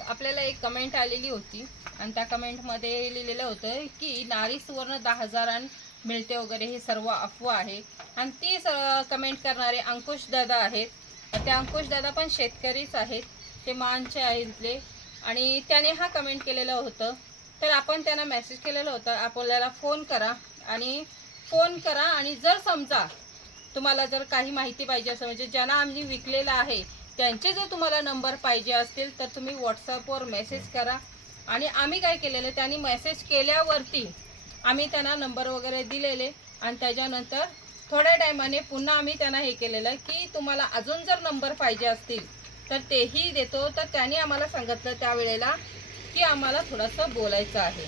आपल्याला एक कमेंट आलेली होती आणि त्या कमेंटमध्ये लिहिलेलं होतं की नारी सुवर्ण 10,000 मिळते वगैरे, हे सर्व अफवा आहे. आणि ती कमेंट करणारे अंकुश दादा आहेत. ते अंकुश दादा पण शेतकरीच आहेत, ते मानचे आहेत इथले. आणि त्याने हा कमेंट केलेलं होतं. तर आपण त्यांना मेसेज केलेलं होतं आपल्याला फोन करा आणि जर समजा तुम्हाला जर काही माहिती पाहिजे असेल, म्हणजे ज्यांना आम्ही विकलेलं आहे त्यांचे जर तुम्हाला नंबर पाहिजे असतील तर तुम्ही व्हॉट्सअपवर मेसेज करा. आणि आम्ही काय केलेलं, त्यांनी मेसेज केल्यावरती आम्ही त्यांना नंबर वगैरे दिलेले आणि त्याच्यानंतर थोड्या टायमाने पुन्हा आम्ही त्यांना हे केलेलं की तुम्हाला अजून जर नंबर पाहिजे असतील तर तेही देतो. तर त्यांनी आम्हाला सांगितलं त्यावेळेला की आम्हाला थोडंसं बोलायचं आहे.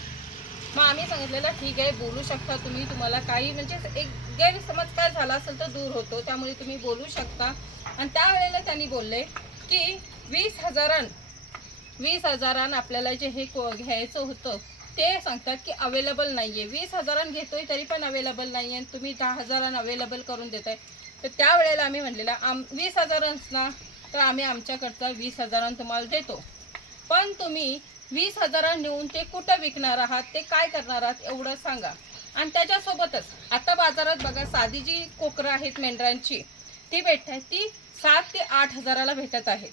मग आम्ही सांगितलेलं ठीक आहे, बोलू शकता तुम्ही, तुम्हाला काही म्हणजे एक गैरसमज काय झाला असेल तर दूर होतो, त्यामुळे तुम्ही बोलू शकता. आणि त्यावेळेला त्यांनी बोलले की 20,000 आपल्याला जे हे घ्यायचं होतं ते सांगतात की अवेलेबल नाहीये. 20,000 घेतोय तरी पण अवेलेबल नाहीये, तुम्ही 10,000 अवेलेबल करून देताय. तर त्यावेळेला आम्ही म्हणलेलं 20,000 ना तर आम्ही आमच्याकडचा 20,000 तुम्हाला देतो, पण तुम्ही 20,000 नेऊन ते कुठं विकणार आहात, ते काय करणार आहात एवढं सांगा. आणि त्याच्यासोबतच आता बाजारात बघा साधी जी कोकरं आहेत मेंढरांची ती भेटत, ती 7 ते 8,000 भेटत आहेत.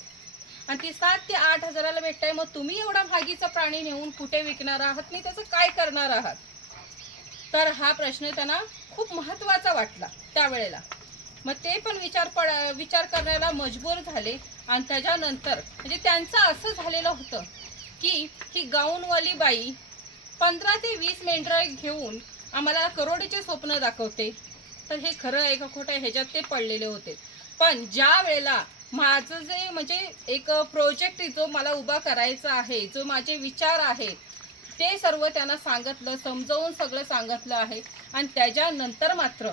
आणि ती 7 ते 8,000 भेटताय, मग तुम्ही एवढा भागीचा प्राणी नेऊन कुठे विकणार आहात, मी त्याचं काय करणार आहात. तर हा प्रश्न त्यांना खूप महत्त्वाचा वाटला त्यावेळेला. मग ते पण विचार करायला मजबूर झाले. आणि त्याच्यानंतर म्हणजे त्यांचं असं झालेलं होतं की ही गाऊनवाली बाई 15 ते 20 मेंढरं घेऊन आम्हाला करोडीचे स्वप्न दाखवते. तर हे खरं आहे का खोटं आहे ह्याच्यात ते पडलेले होते. पण ज्या वेळेला माझं जे म्हणजे एक प्रोजेक्ट जो मला उभा करायचा आहे, जो माझे विचार आहे ते सर्व त्यांना सांगितलं, समजावून सगळं सांगितलं आहे. आणि त्याच्यानंतर मात्र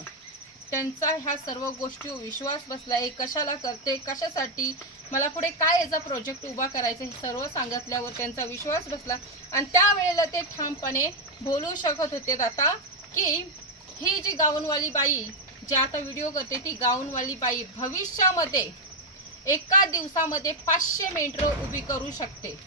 त्यांचा ह्या सर्व गोष्टीवर विश्वास बसला. हे कशाला करते, कशासाठी, मला पुढे काय याचा प्रोजेक्ट उभा करायचा हे सर्व सांगितल्यावर त्यांचा विश्वास बसला. आणि त्यावेळेला ते ठामपणे बोलू शकत होते आता की ही जी गाऊनवाली बाई जी आता व्हिडिओ करते ती गाऊनवाली बाई भविष्यामध्ये एका दिवसामध्ये 500 मेंढरं उभी करू शकते.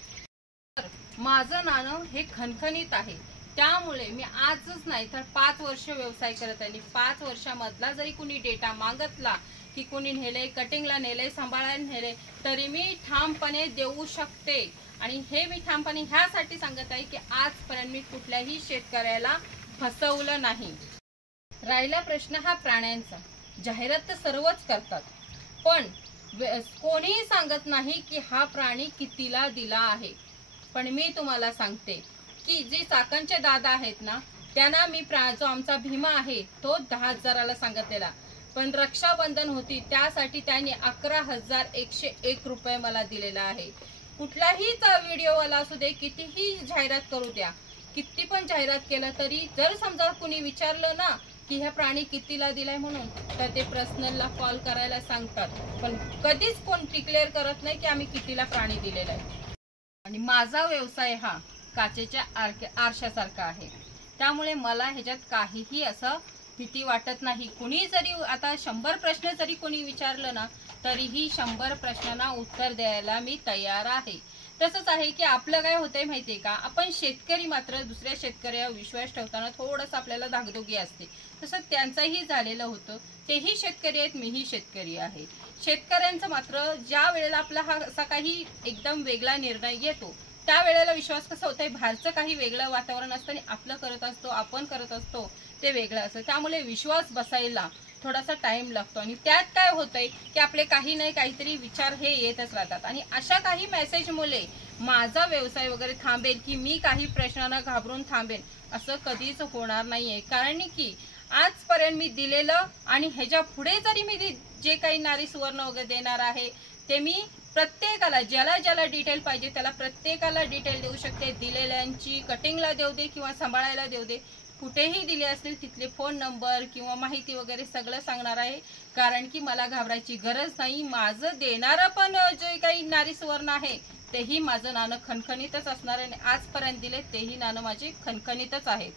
माझं नाणं हे खणखणीत आहे. त्यामुळे मी आजच नाही तर 5 वर्ष व्यवसाय करत आहे. 5 वर्षामधला जरी कुणी डेटा मागतला की कुणी नेले, कटिंगला नेले, सांभाळायला नेले, तरी मी ठामपणे देऊ शकते. आणि हे मी ठामपणे ह्यासाठी सांगत आहे की आजपर्यंत मी कुठल्याही शेतकऱ्याला फसवलं नाही. राहिला प्रश्न हा प्राण्यांचा, जाहिरात तर सर्वच करतात, पण कोणीही सांगत नाही की हा प्राणी कितीला दिला आहे. पण मी तुम्हाला सांगते की जे चाकणचे दादा आहेत ना त्यांना मी जो आमचा भीमा आहे तो 10,000ला सांगितलेला, पण रक्षाबंधन होती त्यासाठी त्यांनी 11,101 रुपये मला दिलेला आहे. कुठलाही व्हिडिओवाला असू दे, कितीही जाहिरात करू द्या, किती पण जाहिरात केलं तरी जर समजा कुणी विचारलं ना की ह्या प्राणी कितीला दिलाय म्हणून तर ते पर्सनलला कॉल करायला सांगतात, पण कधीच कोण डिक्लेअर करत नाही की आम्ही कितीला प्राणी दिलेला आहे. आणि माझा व्यवसाय हा काचेच्या आरशासारखा आहे, त्यामुळे मला ह्याच्यात काहीही असं भीती वाटत नाही. कुणी जरी आता 100 प्रश्न जरी कोणी विचारलं ना तरीही 100 प्रश्नांना उत्तर द्यायला मी तयार आहे. तसंच आहे की आपलं काय होतंय माहितीये का, आपण शेतकरी मात्र दुसऱ्या शेतकऱ्यावर विश्वास ठेवताना थोडंसं आपल्याला धाकधुकी असते. तसं त्यांचंही झालेलं होतं. तेही शेतकरी आहेत, मीही शेतकरी आहे. शेतकऱ्यांचं मात्र ज्या वेळेला आपला हा असा काही एकदम वेगळा निर्णय येतो त्यावेळेला विश्वास कसा होतोय, बाहेरचं काही वेगळं वातावरण असतं आणि आपलं करत असतो, आपण करत असतो ते वेगळं असतं. त्यामुळे विश्वास बसायला थोडासा टाइम लागतो. आणि त्यात काय होतंय की आपले काही नाही काहीतरी विचार हे येतच राहतात. आणि अशा काही मेसेजमुळे माझा व्यवसाय वगैरे थांबेल की मी काही प्रश्नांना घाबरून थांबेन असं कधीच होणार नाहीये. कारण की आजपर्यंत मी दिलेलं आणि ह्याच्या पुढे जरी मी जे काही नारी सुवर्ण वगैरे देणार आहे ते मी प्रत्येकाला ज्याला ज्याला डिटेल पाहिजे त्याला प्रत्येकाला डिटेल देऊ शकते. दिलेल्यांची कटिंगला देऊ दे किंवा सांभाळायला देऊ दे, कुठेही दिले असतील तिथले फोन नंबर किंवा माहिती वगैरे सगळं सांगणार आहे. कारण की मला घाबरायची गरज नाही. माझं देणारं पण जे काही नारी सुवर्ण आहे तेही माझं नाणं खणखणीतच असणार आहे. आजपर्यंत दिले तेही नाणं माझे खणखणीतच आहेत.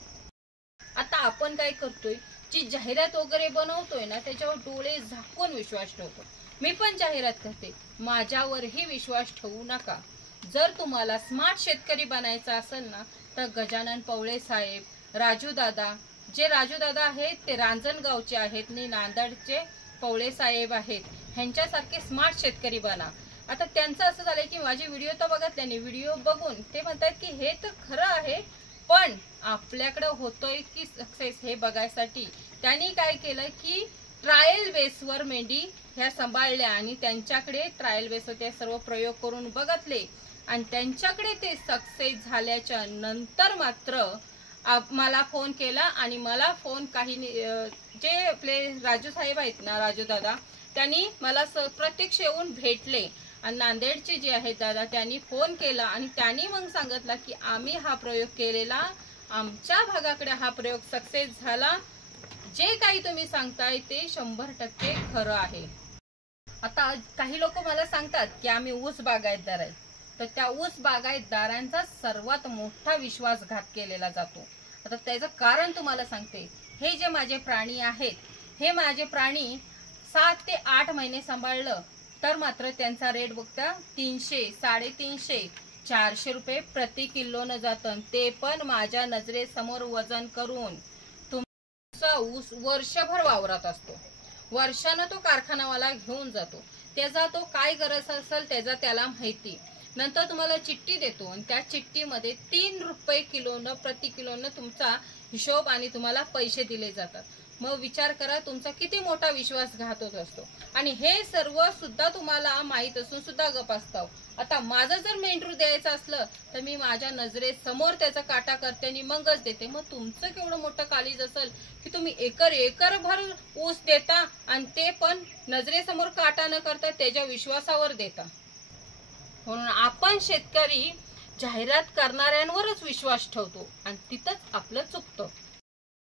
आता आपण काय करतोय, जी जाहिरात वगैरे बनवतोय ना त्याच्यावर डोळे झाकून विश्वास ठेवतो. मी पण जाहिरात करते, माझ्यावरही विश्वास ठेवू नका. जर तुम्हाला स्मार्ट शेतकरी बनायचं असेल ना, तर गजानन पवळे साहेब, राजू दादा, जे राजू दादा आहेत ते रांजणगावचे आहेत आणि नांदेडचे पवळे साहेब आहेत, ह्यांच्यासारखे स्मार्ट शेतकरी बना. आता त्यांचं असं झालंय की माझे व्हिडिओ तर बघितल्याने, व्हिडिओ बघून ते म्हणतात की हे तर खरं आहे, पण आपल्याकडे होतोय की सक्सेस हे बघायसाठी त्यांनी काय केलं की ट्रायल बेसवर मेंढी ह्या सांभाळल्या आणि त्यांच्याकडे ट्रायल बेसवर ते सर्व प्रयोग करून बघितले आणि त्यांच्याकडे ते सक्सेस झाल्याच्या नंतर मात्र मला फोन केला आणि मला फोन काही जे आपले राजू साहेब आहेत ना, राजू दादा, त्यांनी मला प्रत्यक्ष येऊन भेटले आणि नांदेडचे जे आहेत दादा त्यांनी फोन केला आणि त्यांनी मग सांगितलं की आम्ही हा प्रयोग केलेला, आमच्या भागाकडे हा प्रयोग सक्सेस झाला, जे काही तुम्ही सांगताय ते 100% खरं आहे. आता काही लोक मला सांगतात की आम्ही ऊस बागायतदार आहे, तर त्या ऊस बागायतदारांचा सर्वात मोठा विश्वासघात केलेला जातो. आता त्याचं कारण तुम्हाला सांगते. हे जे माझे प्राणी आहेत, हे माझे प्राणी 7 ते 8 महिने सांभाळलं तर मात्र त्यांचा रेट बघता 300, 350, 400 रुपये प्रति किलोनं जातं. ते पण माझ्या नजरेसमोर वजन करून. तुमचा ऊस वर्षभर वावरात असतो, वर्षानं तो कारखानावाला घेऊन जातो, त्याचा तो काय गरज असेल त्याचा त्याला माहिती. नंतर तुम्हाला चिठ्ठी देतो आणि त्या चिठ्ठीमध्ये 3 रुपये किलोनं प्रति किलोनं तुमचा हिशोब आणि तुम्हाला पैसे दिले जातात. मग विचार करा तुमचा किती मोठा विश्वासघात होत असतो. आणि हे सर्व सुद्धा तुम्हाला माहित असून सुद्धा गप असतो. आता माझं जर मेंढरू द्यायचं असलं तर मी माझ्या नजरेसमोर त्याचा काटा करते आणि मगच देते. मग तुमचं केवढं मोठं काळीज असेल की तुम्ही एकर भर ऊस देता आणि ते पण नजरेसमोर काटा न करता त्याच्या विश्वासावर देता. म्हणून आपण शेतकरी जाहिरात करणाऱ्यांवरच विश्वास ठेवतो आणि तिथंच आपलं चुकतं.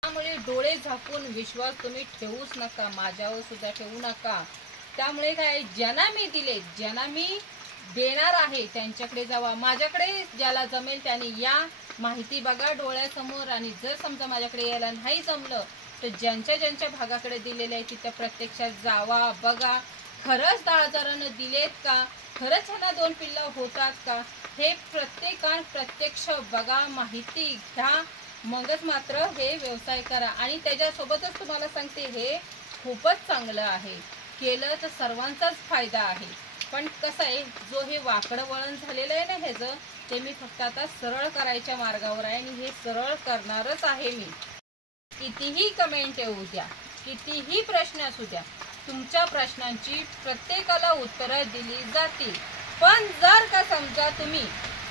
त्यामुळे डोळे झाकून विश्वास तुम्ही ठेवूच नका, माझ्यावर सुद्धा ठेवू नका. त्यामुळे काय, ज्यांना मी दिले, ज्यांना मी देणार आहे त्यांच्याकडे जावा. माझ्याकडे ज्याला जमेल त्याने या, माहिती बघा डोळ्यासमोर. आणि जर समजा माझ्याकडे यायला नाही जमलं तर ज्यांच्या भागाकडे दिलेले आहे तिथे प्रत्यक्षात जावा, बघा खरंच 10,000 दिलेत का, खरंच ह्यांना 2 पिल्लं होतात का, हे प्रत्यक्ष बघा, माहिती घ्या, मगच मात्र हे व्यवसाय करा. आणि त्याच्यासोबतच तुम्हाला सांगते हे खूपच चांगलं आहे, केलं तर सर्वांचाच फायदा आहे. पण कसं आहे, जो हे वाकडं वळण झालेलं आहे ना ह्याचं, ते मी फक्त आता सरळ करायच्या मार्गावर आहे आणि हे सरळ करणारच आहे मी. कितीही कमेंट येऊ द्या, कितीही प्रश्न असू द्या, तुमच्या प्रश्नांची प्रत्येकाला उत्तरं दिली जातील. पण जर का समजा तुम्ही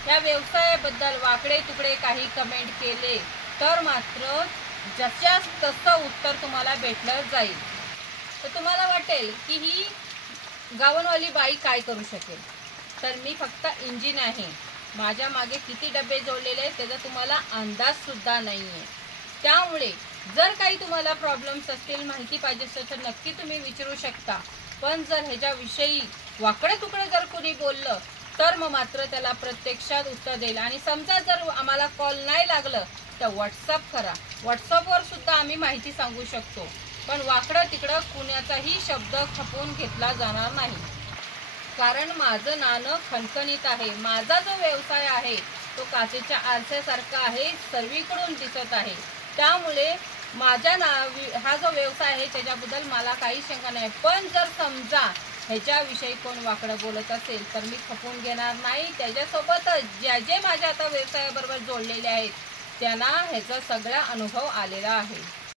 या व्यवसायाबद्दल वाकडे तुकडे काही कमेंट केले तर मात्र जशाच तसं उत्तर तुम्हाला भेटलं जाईल. तर तुम्हाला वाटेल की ही गावनवाली बाई काय करू शकेल, तर मी फक्त इंजिन आहे. माझ्या मागे किती डबे जोडलेले आहेत त्याचा तुम्हाला अंदाज सुद्धा नाहीये. त्यामुळे जर काही तुम्हाला प्रॉब्लेम्स असतील, माहिती पाहिजे असेल तर नक्की तुम्ही विचारू शकता. पण जर ह्याच्याविषयी वाकडे तुकडे जर कोणी बोललं तर मग मात्र त्याला प्रत्यक्षात उत्तर देईल. आणि समजा जर आम्हाला कॉल नाही लागलं तर व्हॉट्सअप करा, व्हॉट्सअपवर सुद्धा आम्ही माहिती सांगू शकतो. पण वाकडं तिकडं कुणाचाही शब्द खपवून घेतला जाणार नाही. कारण माझं नाणं खणखणीत आहे. माझा जो व्यवसाय आहे तो काचेच्या आरशासारखा आहे, सर्वीकडून दिसत आहे. त्यामुळे माझ्या हा जो व्यवसाय आहे त्याच्याबद्दल मला काही शंका नाही. पण जर समजा ह्याच्याविषयी कोण वाकडं बोलत असेल तर मी खपवून घेणार नाही. त्याच्यासोबतच जे माझ्या आता व्यवसायाबरोबर जोडलेले आहेत त्यांना ह्याचा सगळा अनुभव आलेला आहे.